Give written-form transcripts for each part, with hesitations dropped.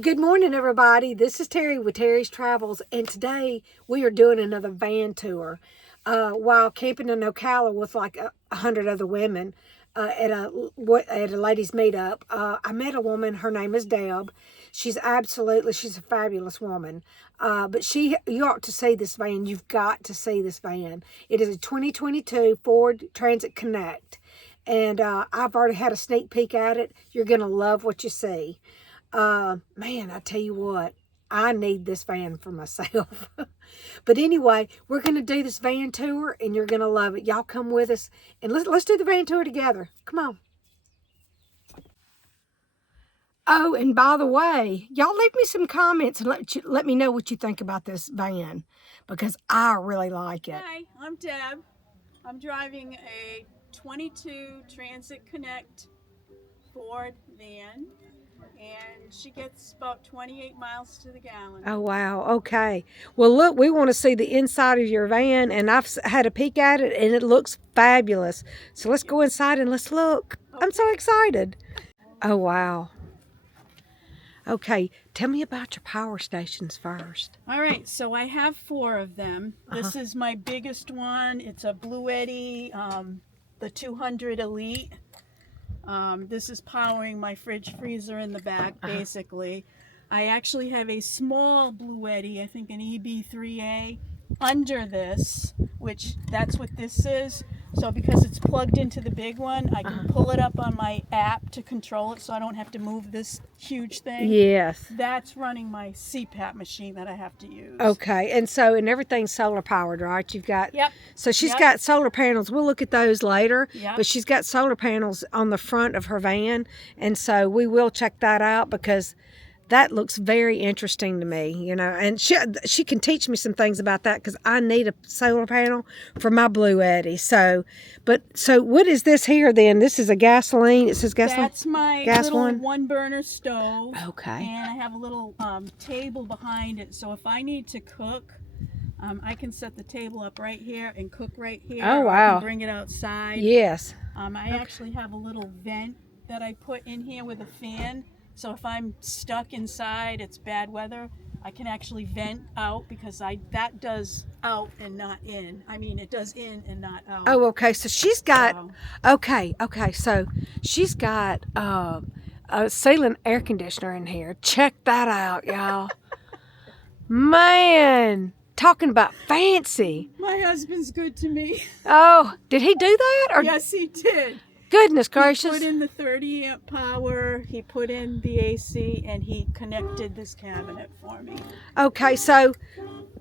Well, good morning, everybody. This is Terri with Terri's Travels, and today we are doing another van tour. While camping in Ocala with like 100 other women at a ladies' meetup, I met a woman. Her name is Deb. She's a fabulous woman. But you ought to see this van. You've got to see this van. It is a 2022 Ford Transit Connect, and I've already had a sneak peek at it. You're gonna love what you see. Man, I tell you what, I need this van for myself. But anyway, we're going to do this van tour and you're going to love it. Y'all come with us and let's do the van tour together. Come on. Oh, and by the way, y'all leave me some comments and let me know what you think about this van, because I really like it. Hi, I'm Deb. I'm driving a 22 Transit Connect Ford van, and she gets about 28 miles to the gallon. Oh, wow. Okay. Well, look, we want to see the inside of your van, and I've had a peek at it, and it looks fabulous. So let's go inside and let's look. Okay. I'm so excited. Oh, wow. Okay. Tell me about your power stations first. All right. So I have 4 of them. This is my biggest one. It's a Blue Eddy, the 200 Elite. This is powering my fridge freezer in the back, basically. I actually have a small Blue Eddy, I think an EB3A, under this, which that's what this is. So because it's plugged into the big one, I can pull it up on my app to control it so I don't have to move this huge thing. Yes. That's running my CPAP machine that I have to use. Okay. And everything's solar powered, right? You've got... Yep. So she's got solar panels. We'll look at those later. Yep. But she's got solar panels on the front of her van. And so we will check that out, because that looks very interesting to me, you know, and she can teach me some things about that, because I need a solar panel for my Blue Eddy. So what is this here then? This is a gasoline. It says gasoline. That's my little one burner stove. Okay. And I have a little table behind it. So if I need to cook, I can set the table up right here and cook right here. Oh, wow. I can bring it outside. Yes. I actually have a little vent that I put in here with a fan. So if I'm stuck inside, it's bad weather, I can actually vent out, because that does out and not in. I mean, it does in and not out. Oh, okay. So she's got, okay. So she's got a ceiling air conditioner in here. Check that out, y'all. Man, talking about fancy. My husband's good to me. Oh, did he do that? Or? Yes, he did. Goodness gracious. He put in the 30 amp power, he put in the AC, and he connected this cabinet for me. Okay, so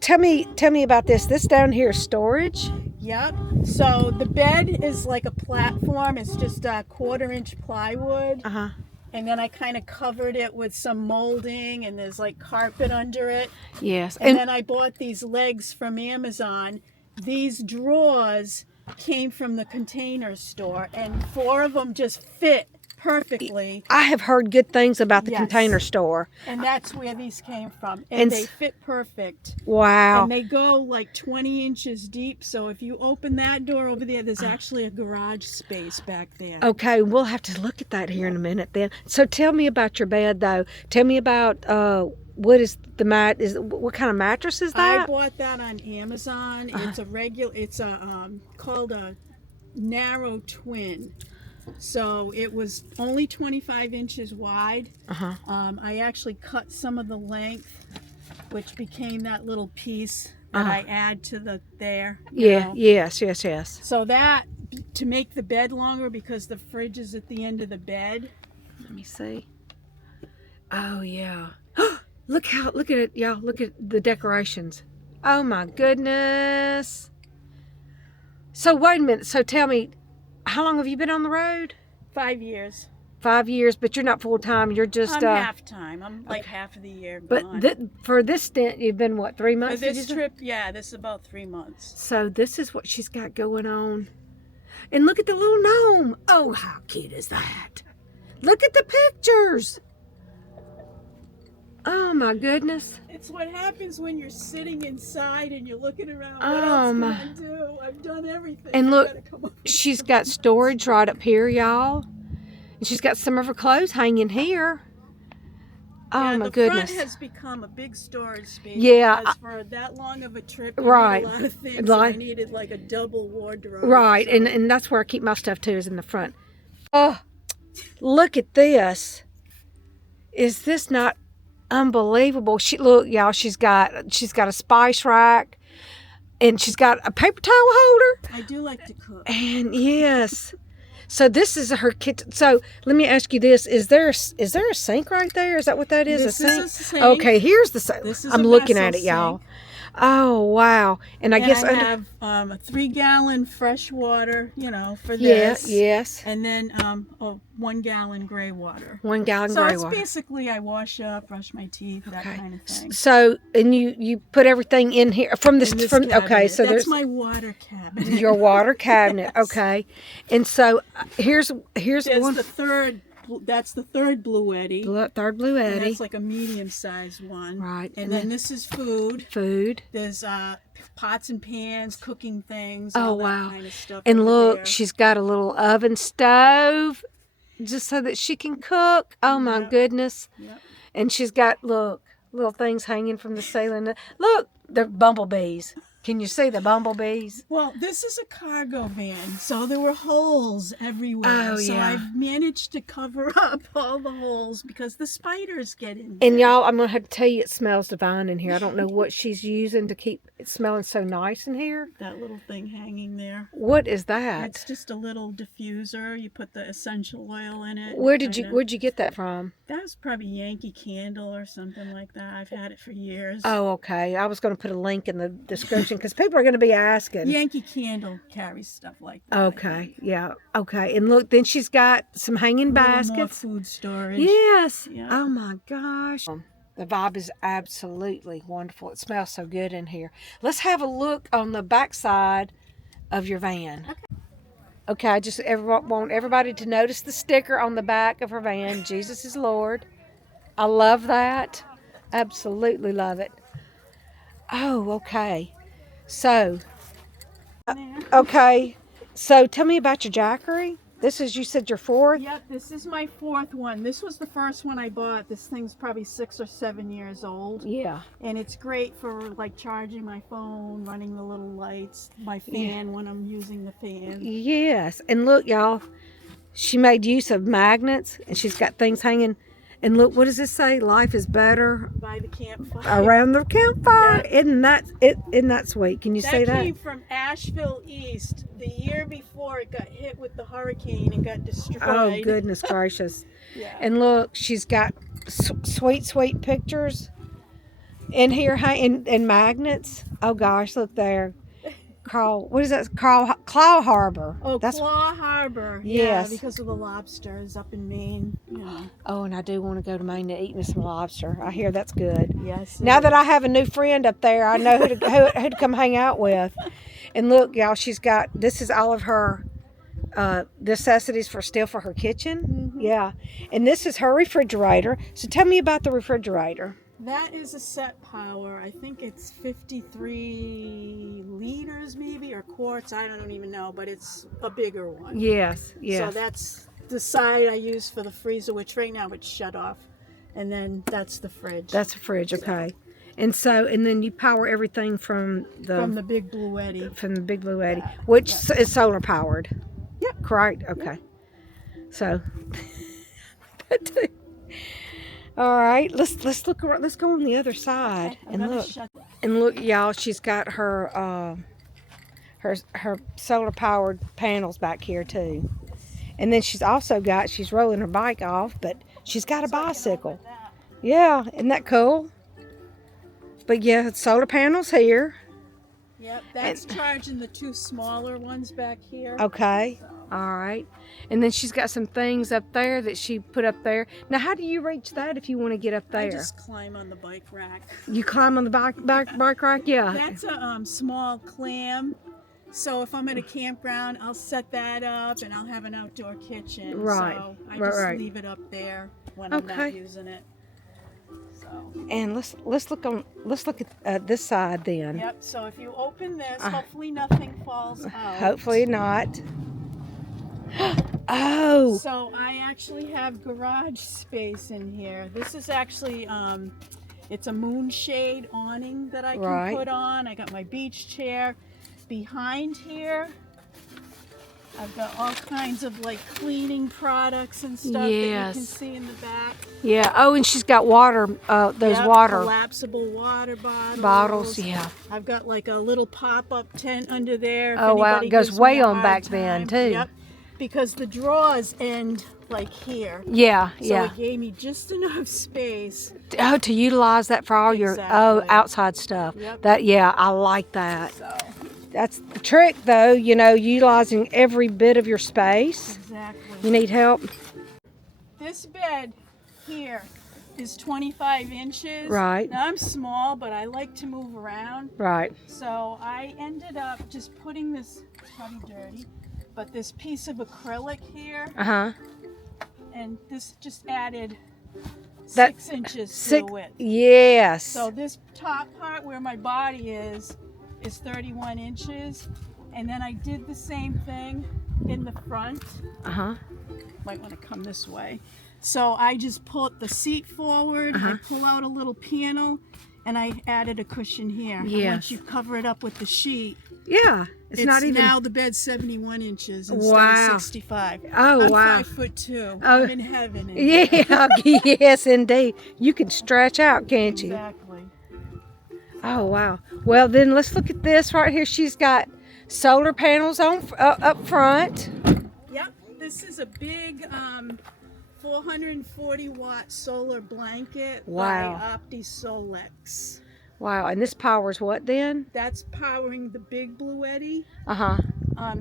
tell me about this. This down here is storage? Yep. So the bed is like a platform. It's just a 1/4-inch plywood. And then I kind of covered it with some molding, and there's like carpet under it. Yes. And then I bought these legs from Amazon. These drawers came from the Container Store, and 4 of them just fit perfectly. I have heard good things about the Container Store. And that's where these came from. And they fit perfect. Wow. And they go like 20 inches deep. So if you open that door over there, there's actually a garage space back there. Okay, we'll have to look at that here in a minute then. So tell me about your bed, though. Tell me about what is the what kind of mattress is that? I bought that on Amazon. It's called a narrow twin. So it was only 25 inches wide. I actually cut some of the length, which became that little piece that I add to the there. Yes. So that, to make the bed longer, because the fridge is at the end of the bed. Let me see. Oh yeah. Look at it, y'all. Look at the decorations. Oh my goodness. So wait a minute. So tell me, how long have you been on the road? 5 years. 5 years, but you're not full time. You're just I'm half time. I'm like half of the year gone. But for this stint, you've been what, 3 months? For this trip, this is about 3 months. So this is what she's got going on. And look at the little gnome. Oh, how cute is that? Look at the pictures. Oh my goodness. It's what happens when you're sitting inside and you're looking around. What else can I do? I've done everything. And look, she's got storage right up here, y'all. And she's got some of her clothes hanging here. Oh Yeah, my the goodness. front has become a big storage space. Yeah, Because for that long of a trip, you right. need a lot of things. And Like, I needed like a double wardrobe. right, So. and that's where I keep my stuff too, is in the front. Oh, look at this. Is this not unbelievable? Look, y'all, she's got a spice rack, and she's got a paper towel holder. I do like to cook. And yes. So this is her kitchen. So let me ask you this: is there a sink right there? Is that what that is? This is a sink. Okay, here's the sink. This is I'm a looking vessel at it, y'all. sink. Oh wow! And I guess I have a 3-gallon fresh water, for yeah, this. yes. And then a 1-gallon gray water. 1 gallon So gray it's water. basically I wash up, brush my teeth, that kind of thing. So and you put everything in here from this, In from cabinet. okay. So that's there's my water cabinet. your water cabinet. Yes. Okay, and so here's There's one. the third. That's the third Blue Eddy. Third Blue And Eddy. that's like a medium-sized one. Right. And then this is food. Food. There's pots and pans, cooking things, Oh, all wow. that kind of stuff. And over look, there. she's got a little oven stove just so that she can cook. Oh my goodness. Yep. And she's got, look, little things hanging from the ceiling. Look, they're bumblebees. Can you see the bumblebees? Well, this is a cargo van, so there were holes everywhere. Oh, so yeah. I've managed to cover up all the holes because the spiders get in there. And y'all, I'm going to have to tell you, it smells divine in here. I don't know what she's using to keep it smelling so nice in here. That little thing hanging there. What is that? It's just a little diffuser. You put the essential oil in it. Where'd you get that from? That was probably Yankee Candle or something like that. I've had it for years. Oh, okay. I was going to put a link in the description because people are going to be asking. Yankee Candle carries stuff like that. Okay, yeah, okay. And look, then she's got some hanging baskets. More food storage. Yes. Yeah. Oh my gosh. The vibe is absolutely wonderful. It smells so good in here. Let's have a look on the back side of your van. Okay, I just want everybody to notice the sticker on the back of her van. Jesus is Lord. I love that. Absolutely love it. Oh, okay. So, okay. So tell me about your jackery. This is, you said, your fourth? Yep, this is my fourth one. This was the first one I bought. This thing's probably 6 or 7 years old. Yeah. And it's great for like charging my phone, running the little lights, my fan when I'm using the fan. Yes. And look, y'all, she made use of magnets, and she's got things hanging. And look, what does this say? Life is better By the campfire. around the campfire. Yeah. Isn't that sweet? Can you say That that? came from Asheville East. The year before it got hit with the hurricane and got destroyed. Oh, goodness gracious. Yeah. And look, she's got sweet pictures in here, and magnets. Oh, gosh, look there. What is that? Claw Harbor. Oh, That's Claw Harbor. Yes. Yeah, because of the lobsters up in Maine. You know. Oh, and I do want to go to Maine to eat me some lobster. I hear that's good. Yes. Now that I have a new friend up there, I know who to come hang out with. And look, y'all, she's got, this is all of her necessities for her kitchen. Mm-hmm. Yeah. And this is her refrigerator. So tell me about the refrigerator. That is a set power. I think it's 53 liters maybe, or quarts. I don't even know, but it's a bigger one. Yes, yes. So that's the side I use for the freezer, which right now it's shut off. And then that's the fridge. That's a fridge, okay. And then you power everything from the Big Blue Eddy. From the Big Blue Eddy, which is solar powered. Yep. Correct? Okay. Yep. So, all right, let's look around. Let's go on the other side and look, y'all. She's got her her solar powered panels back here too, and then she's also got, she's rolling her bike off, but she's got a bicycle. Yeah, isn't that cool? But yeah, solar panels here. Yep, that's charging the 2 smaller ones back here. Okay. All right. And then she's got some things up there that she put up there. Now, how do you reach that if you want to get up there? I just climb on the bike rack. You climb on the bike rack? Yeah. That's a small clam. So if I'm at a campground, I'll set that up and I'll have an outdoor kitchen. Right. So I just leave it up there when I'm not using it. So. And let's look at this side then. Yep. So if you open this, hopefully nothing falls out. Hopefully not. Oh, So I actually have garage space in here. This is actually, it's a moonshade awning that I can Right. put on. I got my beach chair. Behind here, I've got all kinds of like cleaning products and stuff that you can Yes. see in the back. Yeah. Oh, and she's got water, those Yep, water collapsible water bottles. bottles. Yeah. I've got like a little pop-up tent under there. If Oh, wow. anybody It goes gives way me a on hard back then, time. too. Yep, because the drawers end like here. Yeah. So Yeah. it gave me just enough space. Oh, to utilize that for all your Exactly. outside stuff. Yep. That yeah, I like that. So That's the trick, though. You know, utilizing every bit of your space. exactly. You need help? This bed here is 25 inches. Right. Now I'm small, but I like to move around. Right. So I ended up just putting this, it's probably dirty, but this piece of acrylic here, Uh-huh. and this just added That- 6 inches to Six. the width. Yes. So this top part where my body is 31 inches. And then I did the same thing in the front. Uh-huh. Might want to come this way. So I just pulled the seat forward, I pull out a little panel, and I added a cushion here. And Yes. once you cover it up with the sheet, Yeah. It's not even. now the bed's 71 inches instead Wow. of 65. Oh, I'm wow. 5'2". Oh. I'm in heaven. Yeah. Yes, indeed. You can stretch out, can't you? Exactly. Oh, wow. Well, then let's look at this right here. She's got solar panels on up front. Yep. This is a big 440 watt solar blanket Wow. by OptiSolex. Wow. And this powers what then? That's powering the big Blue Eddy. Uh-huh.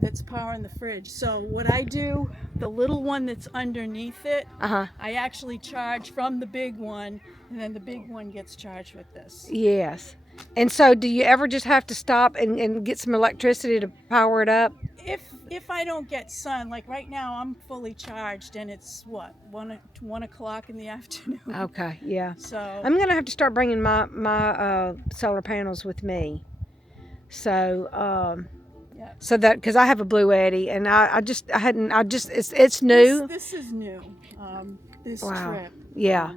That's powering the fridge. So what I do, the little one that's underneath it, Uh-huh. I actually charge from the big one, and then the big one gets charged with this. Yes. And so do you ever just have to stop and get some electricity to power it up? If I don't get sun, like right now I'm fully charged, and it's what, 1 o'clock in the afternoon. Okay, yeah. So I'm going to have to start bringing my solar panels with me. So, yeah. so that, because I have a Blue Eddy, and it's new. This is new. This Wow. trip. Yeah.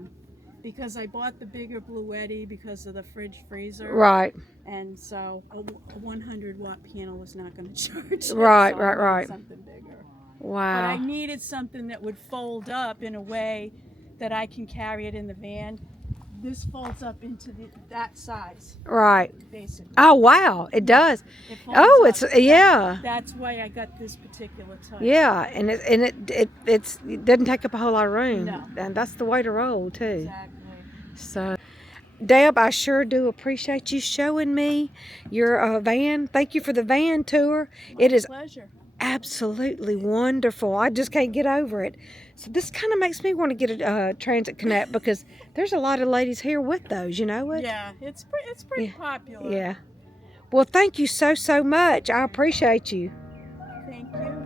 Because I bought the bigger Blue Eddy because of the fridge freezer. Right. And so a 100 watt panel was not going to charge. it, Right, so I right, needed right. Something bigger. But Wow. I needed something that would fold up in a way that I can carry it in the van. This folds up into that size, Right. basically. Oh, wow. It does. It folds Oh, up. it's, yeah. That's why I got this particular type. Yeah, and it doesn't take up a whole lot of room. No. And that's the way to roll, too. Exactly. So, Deb, I sure do appreciate you showing me your van. Thank you for the van tour. It is Pleasure. absolutely wonderful. I just can't get over it. So this kind of makes me want to get a Transit Connect, because there's a lot of ladies here with those, you know it? Yeah, it's pretty Yeah. popular. Yeah. Well, thank you so much. I appreciate you. Thank you.